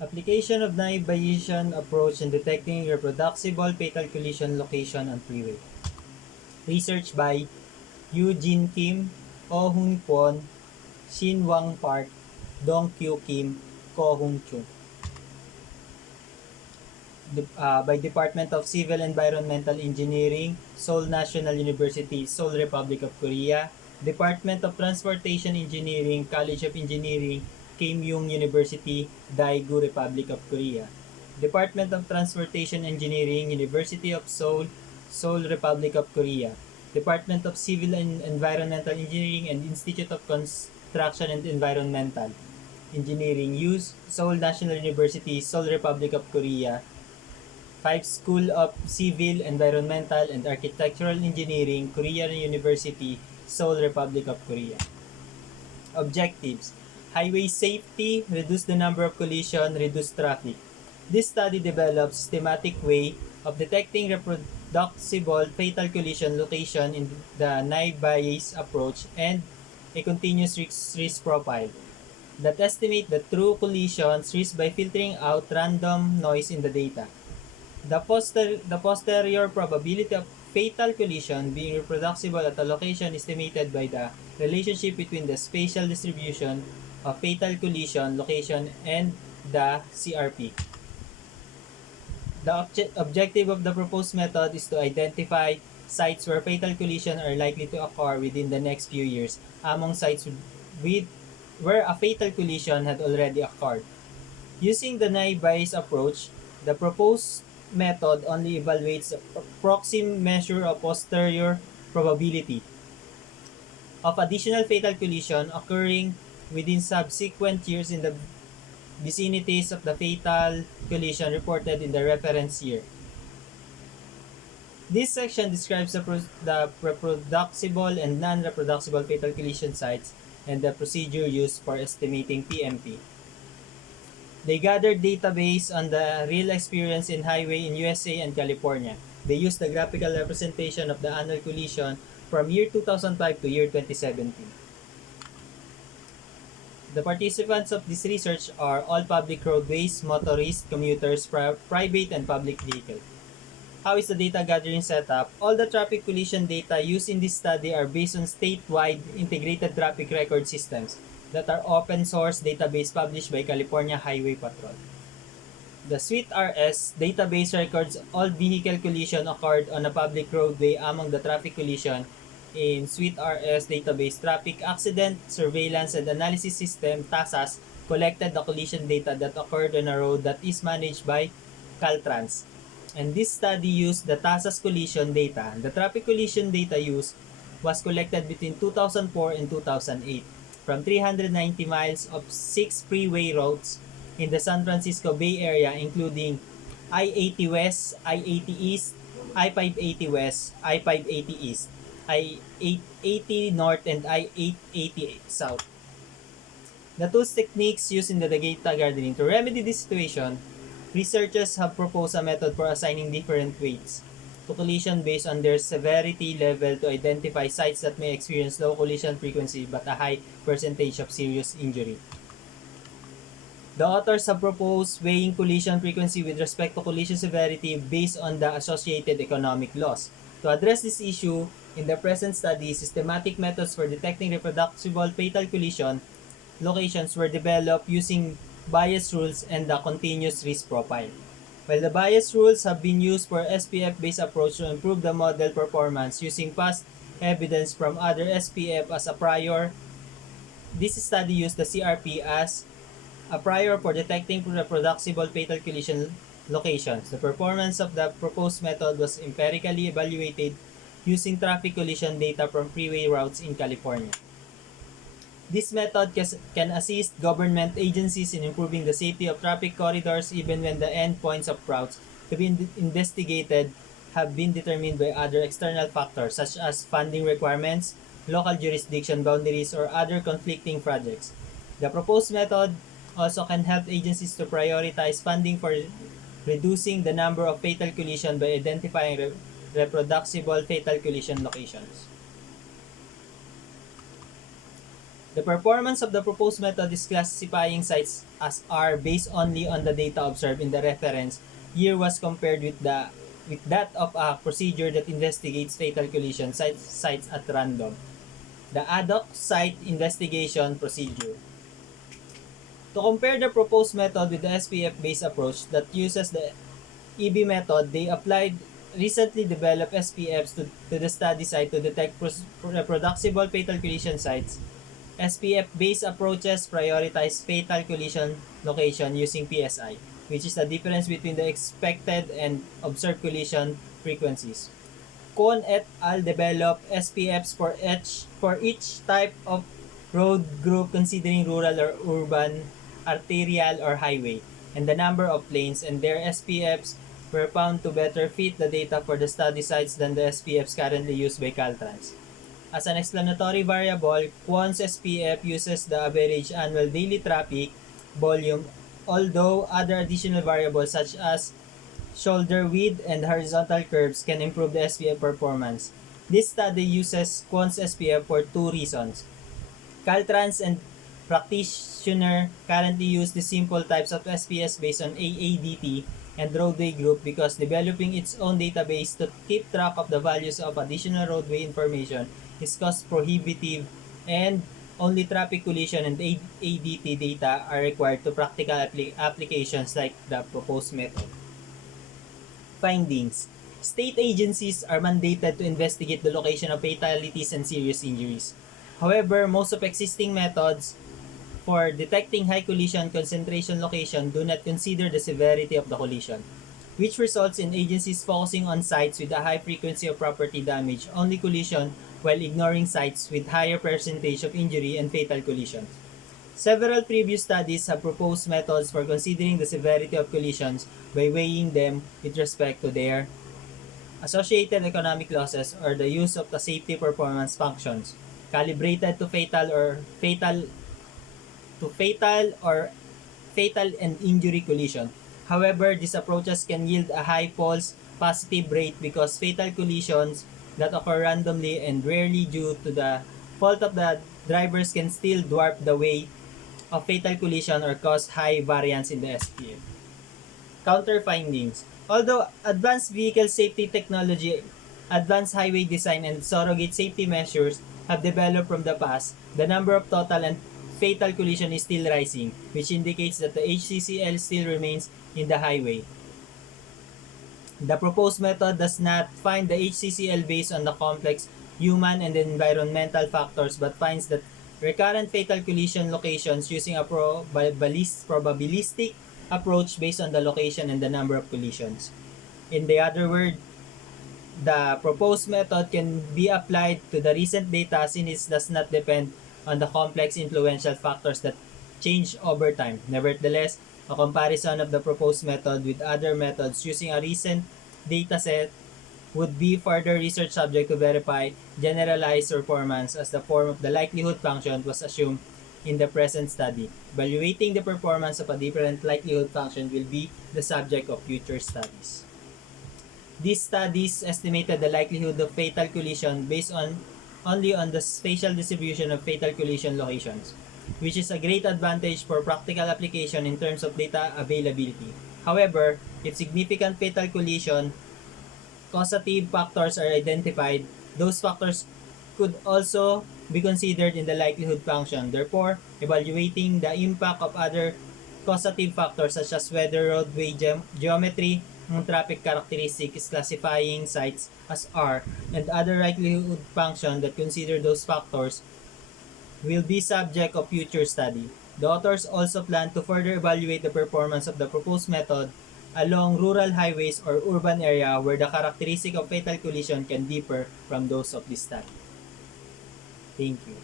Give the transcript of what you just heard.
Application of naive Bayesian approach in detecting reproducible fatal collision location on freeway. Research by Eugene Kim, Oh Hoon Kwon, Shin Wang Park, Dong Kyu Kim, Ko Hung Chung. By Department of Civil Environmental Engineering, Seoul National University, Seoul, Republic of Korea. Department of Transportation Engineering, College of Engineering, Kim Young University, Daegu, Republic of Korea. Department of Transportation Engineering, University of Seoul, Seoul, Republic of Korea. Department of Civil and Environmental Engineering and Institute of Construction and Environmental Engineering, USE, Seoul National University, Seoul, Republic of Korea. 5 School of Civil, Environmental, and Architectural Engineering, Korean University, Seoul, Republic of Korea. Objectives: highway safety, reduce the number of collisions, reduce traffic. This study develops systematic way of detecting reproducible fatal collision location in the naive Bayes approach and a continuous risk profile that estimate the true collisions risk by filtering out random noise in the data. The posterior probability of fatal collision being reproducible at a location estimated by the relationship between the spatial distribution of fatal collision location and the CRP. The objective of the proposed method is to identify sites where fatal collision are likely to occur within the next few years among sites with where a fatal collision had already occurred. Using the naive Bayes approach, the proposed method only evaluates the proximate measure of posterior probability of additional fatal collision occurring within subsequent years in the vicinities of the fatal collision reported in the reference year. This section describes the reproducible and non-reproducible fatal collision sites and the procedure used for estimating PMP. They gathered data based on the real experience in highway in USA and California. They used the graphical representation of the annual collision from year 2005 to year 2017. The participants of this research are all public roadways, motorists, commuters, private and public vehicles. How is the data gathering set up? All the traffic collision data used in this study are based on statewide integrated traffic record systems that are open source database published by California Highway Patrol. The SWIFT-RS database records all vehicle collision occurred on a public roadway among the traffic collision in SWIFT-RS database. Traffic Accident Surveillance and Analysis System (TASAS) collected the collision data that occurred on a road that is managed by Caltrans. And this study used the TASAS collision data. The traffic collision data used was collected between 2004 and 2008 from 390 miles of 6 freeway routes in the San Francisco Bay Area, including I-80 West, I-80 East, I-580 West, I-580 East, I-880 North, and I-880 South. The tools techniques used in the data gathering to remedy this situation, researchers have proposed a method for assigning different weights to collision based on their severity level to identify sites that may experience low collision frequency but a high percentage of serious injury. The authors have proposed weighing collision frequency with respect to collision severity based on the associated economic loss. To address this issue, in the present study, systematic methods for detecting reproducible fatal collision locations were developed using bias rules and the continuous risk profile. While the bias rules have been used for SPF-based approach to improve the model performance using past evidence from other SPF as a prior, this study used the CRP as a prior for detecting reproducible fatal collision locations. The performance of the proposed method was empirically evaluated using traffic collision data from freeway routes in California. This method can assist government agencies in improving the safety of traffic corridors even when the endpoints of routes to be investigated have been determined by other external factors such as funding requirements, local jurisdiction boundaries, or other conflicting projects. The proposed method also can help agencies to prioritize funding for reducing the number of fatal collisions by identifying reproducible fatal collision locations. The performance of the proposed method is classifying sites as R based only on the data observed in the reference year was compared with that of a procedure that investigates fatal collision sites at random. The ad hoc site investigation procedure. To compare the proposed method with the SPF-based approach that uses the EB method, they applied recently developed SPFs to the study site to detect reproducible fatal collision sites. SPF-based approaches prioritize fatal collision location using PSI, which is the difference between the expected and observed collision frequencies. Kohn et al. Developed SPFs for each type of road group considering rural or urban, arterial or highway, and the number of lanes, and their SPFs were found to better fit the data for the study sites than the SPFs currently used by Caltrans. As an explanatory variable, Quant's SPF uses the average annual daily traffic volume, although other additional variables such as shoulder width and horizontal curves can improve the SPF performance. This study uses Quant's SPF for two reasons. Caltrans and practitioner currently use the simple types of SPS based on AADT and roadway group because developing its own database to keep track of the values of additional roadway information is cost prohibitive, and only traffic collision and AADT data are required to practical applications like the proposed method. Findings. State agencies are mandated to investigate the location of fatalities and serious injuries. However, most of existing methods for detecting high collision concentration location do not consider the severity of the collision, which results in agencies focusing on sites with a high frequency of property damage, only collision, while ignoring sites with higher percentage of injury and fatal collisions. Several previous studies have proposed methods for considering the severity of collisions by weighing them with respect to their associated economic losses or the use of the safety performance functions, calibrated to fatal and injury collision. However, these approaches can yield a high false positive rate because fatal collisions that occur randomly and rarely due to the fault of the drivers can still dwarf the weight of fatal collision or cause high variance in the SPF. Counter findings. Although advanced vehicle safety technology, advanced highway design, and surrogate safety measures have developed from the past, the number of total and fatal collision is still rising, which indicates that the HCCL still remains in the highway. The proposed method does not find the HCCL based on the complex human and environmental factors but finds that recurrent fatal collision locations using a probabilistic approach based on the location and the number of collisions. In the other word, the proposed method can be applied to the recent data since it does not depend on the complex influential factors that change over time. Nevertheless, a comparison of the proposed method with other methods using a recent dataset would be further research subject to verify generalized performance as the form of the likelihood function was assumed in the present study. Evaluating the performance of a different likelihood function will be the subject of future studies. These studies estimated the likelihood of fatal collision based on only on the spatial distribution of fatal collision locations, which is a great advantage for practical application in terms of data availability. However, if significant fatal collision causative factors are identified, those factors could also be considered in the likelihood function. Therefore, evaluating the impact of other causative factors such as weather, roadway geometry, traffic characteristics, classifying sites as R, and other likelihood function that consider those factors will be subject of future study. The authors also plan to further evaluate the performance of the proposed method along rural highways or urban area where the characteristic of fatal collision can differ from those of this study. Thank you.